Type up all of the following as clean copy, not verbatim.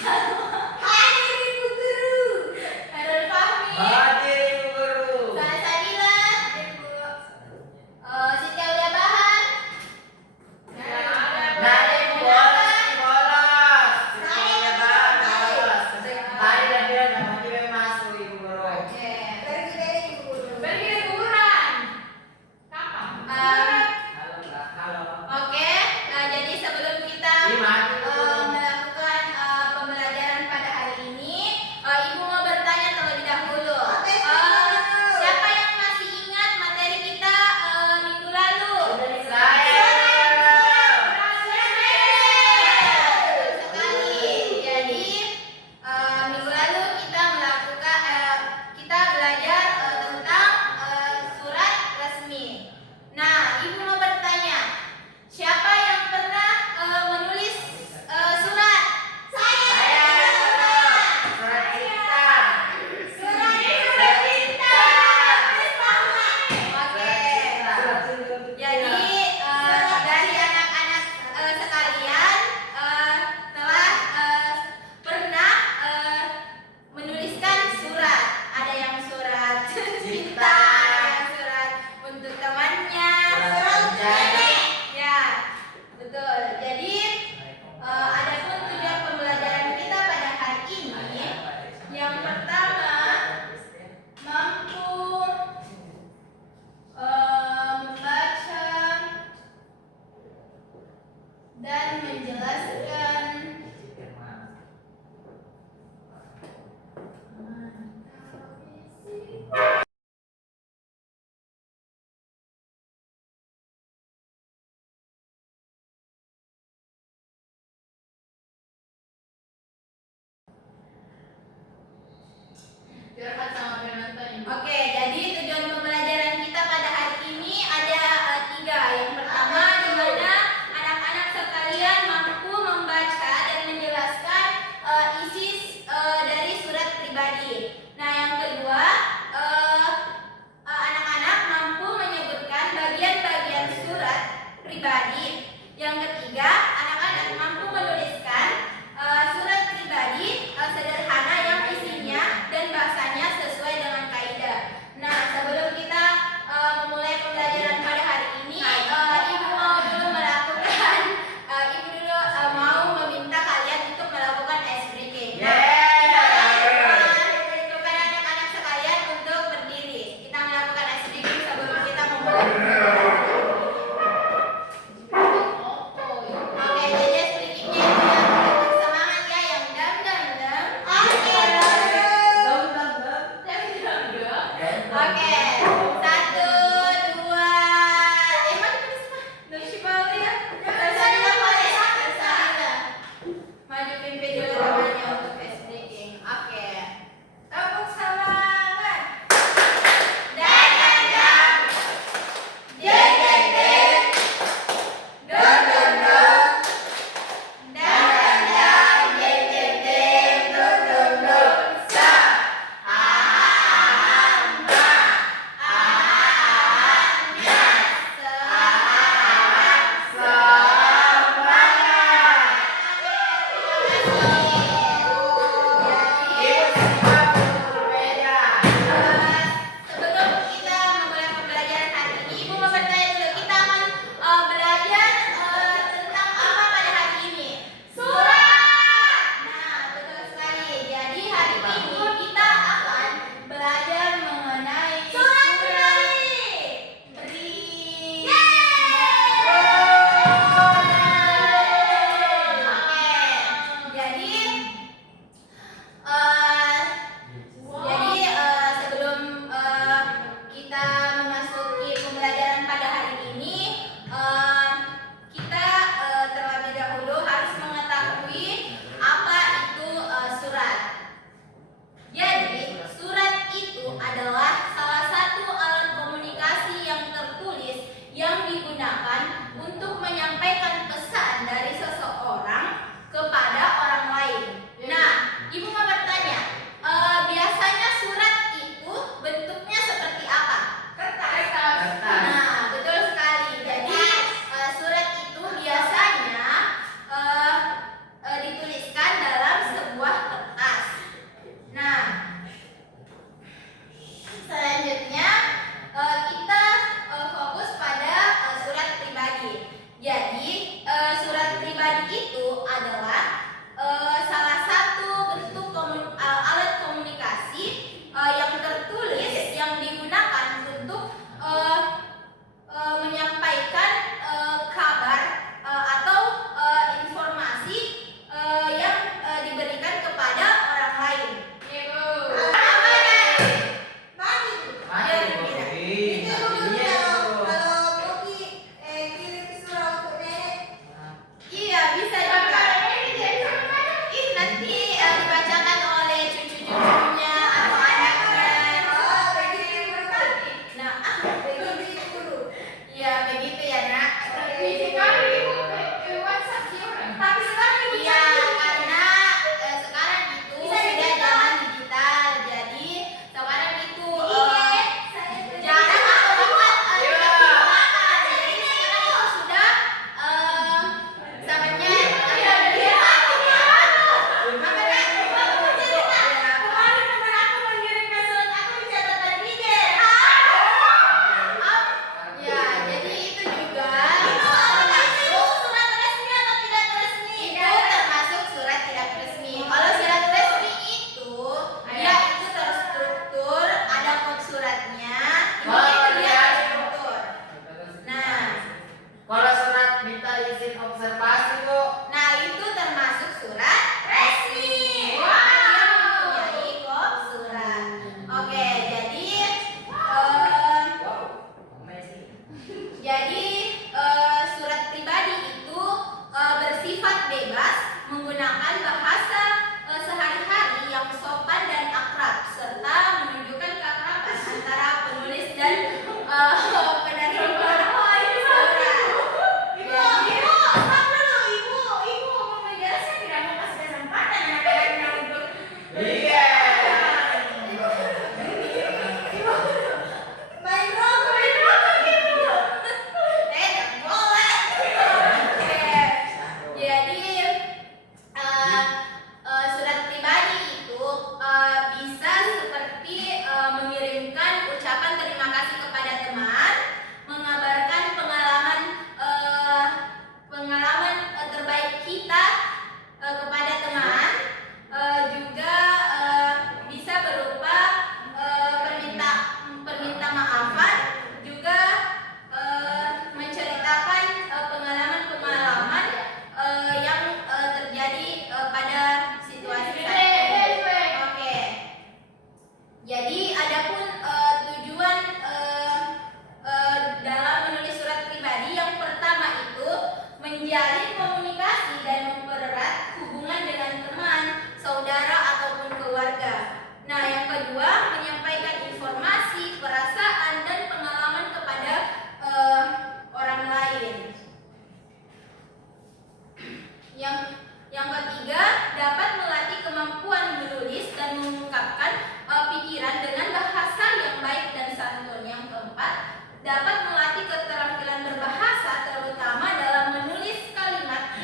Hadir Ibu Guru. Hairul Fahmi. Hadir Ibu Guru. Saya Sadila. Siti Aulia Bahan. Nada Ibu bolos, bolos. Semuanya bolos. Tadi dan dia nama dia masuk Ibu Guru. Oke. Pergi dari Ibu Guru. Pergi liburan. Kapan? Halo Mbak, halo. Oke. Jadi sebelum kita Gimana Ibu Guru? melakukan pembelajaran pada hari ini, Ibu mau bertanya terlebih dahulu. Siapa yang masih ingat materi kita minggu lalu? Saya. Sekali. Jadi minggu lalu kita belajar tentang surat resmi. Nah, Ibu mau bertanya, siapa yang pernah menulis surat? Saya. Surat cinta. Surat cinta. Oke. Jadi dari anak-anak sekalian telah pernah menuliskan surat. Ada yang surat cinta, ada yang surat untuk temannya, Surat undangan. Ya, betul. Jadi adapun tujuan pembelajaran kita pada hari ini, yang pertama mampu membaca dan menjelaskan Oke, jadi tujuan pembelajaran kita pada hari ini ada 3. Yang pertama, di mana anak-anak sekalian mampu membaca dan menjelaskan isi dari surat pribadi. Nah, yang kedua, anak-anak mampu menyebutkan bagian-bagian surat pribadi. Yang ketiga, anak-anak mampu menuliskan surat pribadi sederhana yang isinya dan bahasanya sesuai dengan kaidah. menjalin komunikasi dan mempererat hubungan dengan teman, saudara ataupun keluarga. Nah, yang kedua, menyampaikan informasi, perasaan dan pengalaman kepada orang lain. Yang ketiga, dapat melatih kemampuan menulis dan mengungkapkan pikiran dengan bahasa yang baik dan santun. Yang keempat, dapat melatih keterampilan berbahasa terutama dalam menulis kalimat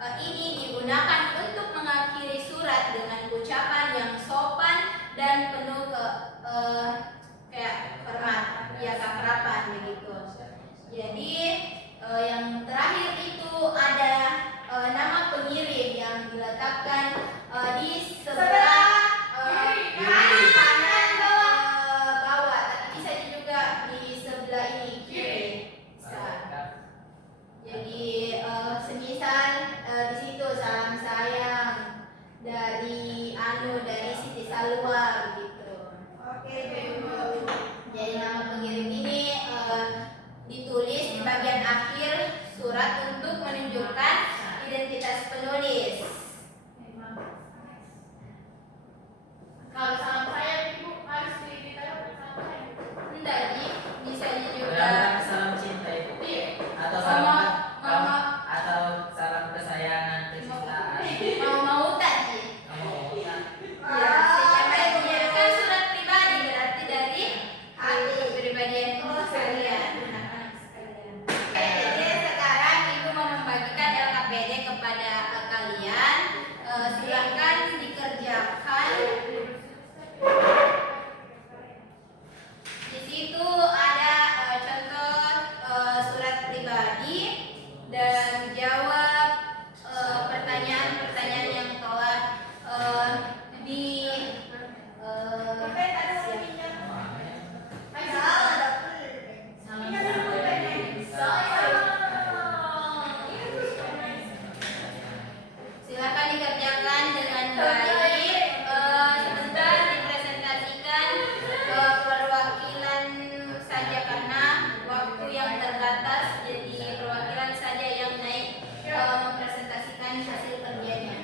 ini digunakan untuk mengakhiri surat dengan ucapan yang sopan dan penuh kayak hormat, ya keakraban begitu. Jadi yang terakhir itu ada nama pengirim yang diletakkan di sebelah kanan bawah, tapi bisa juga di sebelah ini kiri. Jadi semisal di situ salam sayang dari dari Siti Salwa gitu. Oke, jadi nama pengirim ini ditulis di bagian akhir surat untuk menunjukkan identitas penulis. Kalau salam saya ibu harus ditaruh salam saya. Enggak, Ji. Bisa juga Dalam salam cinta itu. Atau salam atau salam kesayangan, kecintaan. mau-mautan, Ji. Kamu Ya, siapa yang mengirimkan surat pribadi berarti dari hati kepribadian kalian, anak-anak sekalian. Oke, jadi sekarang ibu mau membagikan LKPD kepada kalian. Silakan dikerjakan. Di situ ada contoh surat pribadi dan jawab pertanyaan-pertanyaan yang telah di silakan dikerjakan dengan baik. Sebentar dipresentasikan perwakilan saja karena waktu yang terbatas, jadi perwakilan saja yang naik mempresentasikan hasil kerjanya.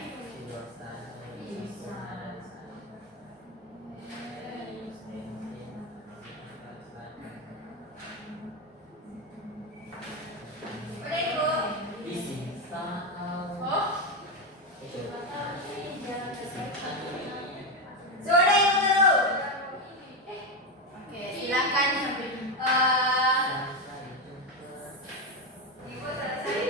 Udah, Ibu. Oh, Sudah, Ibu Guru. Oke, silakan. Ibu selesai.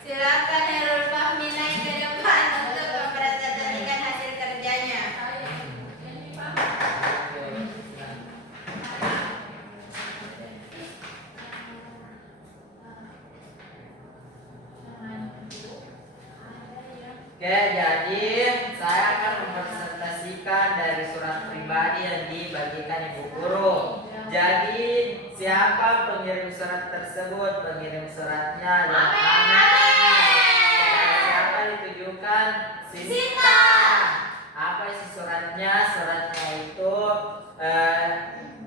Silakan Herul Fahmi naik ke depan untuk mempresentasikan hasil kerjanya. Oke, jadi saya akan mempresentasikan dari surat pribadi yang dibagikan Ibu Guru. Jadi siapa pengirim surat tersebut? Pengirim suratnya adalah anak. Kepada siapa ditujukan? Sinta. Apa isi suratnya? Suratnya itu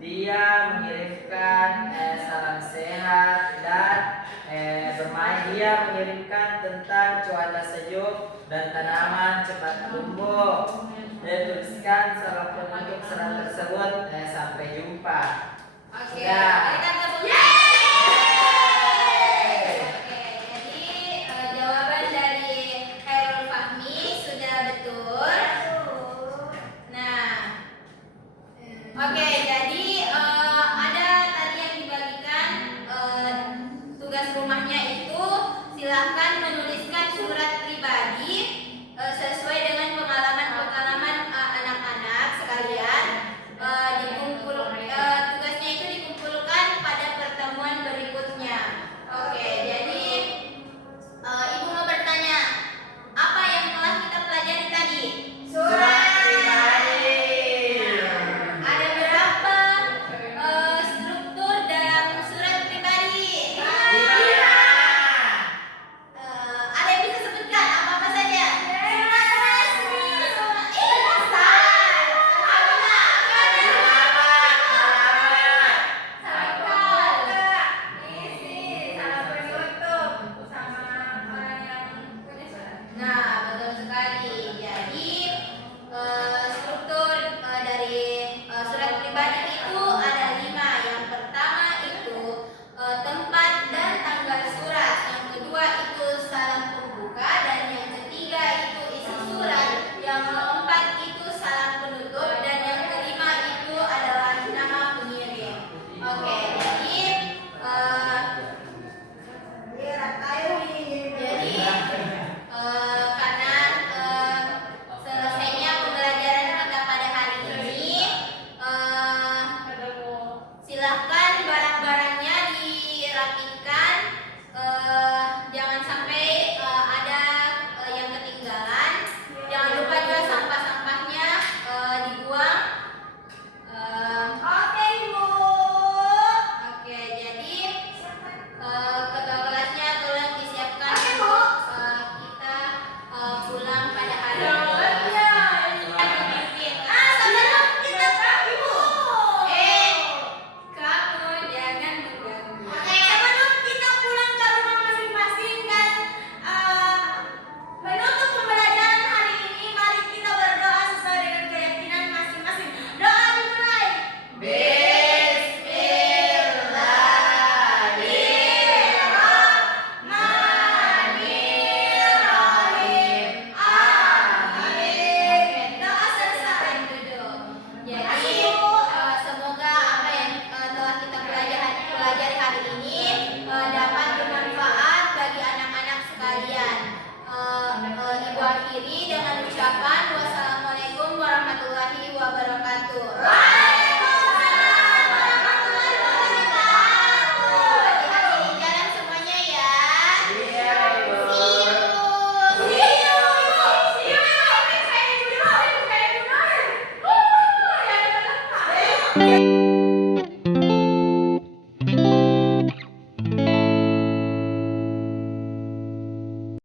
dia mengirimkan salam sehat dan bermain. Dia mengirimkan tentang cuaca sejuk dan tanaman cepat tumbuh. Dia tuliskan salam penutup surat tersebut, sampai jumpa. Oke, Ya. berikan tepuk tangan. Oke, jadi jawaban dari Herul Fahmi sudah betul. Nah, oke, jadi ada tadi yang dibagikan tugas rumahnya itu silahkan menuliskan surat pribadi sesuai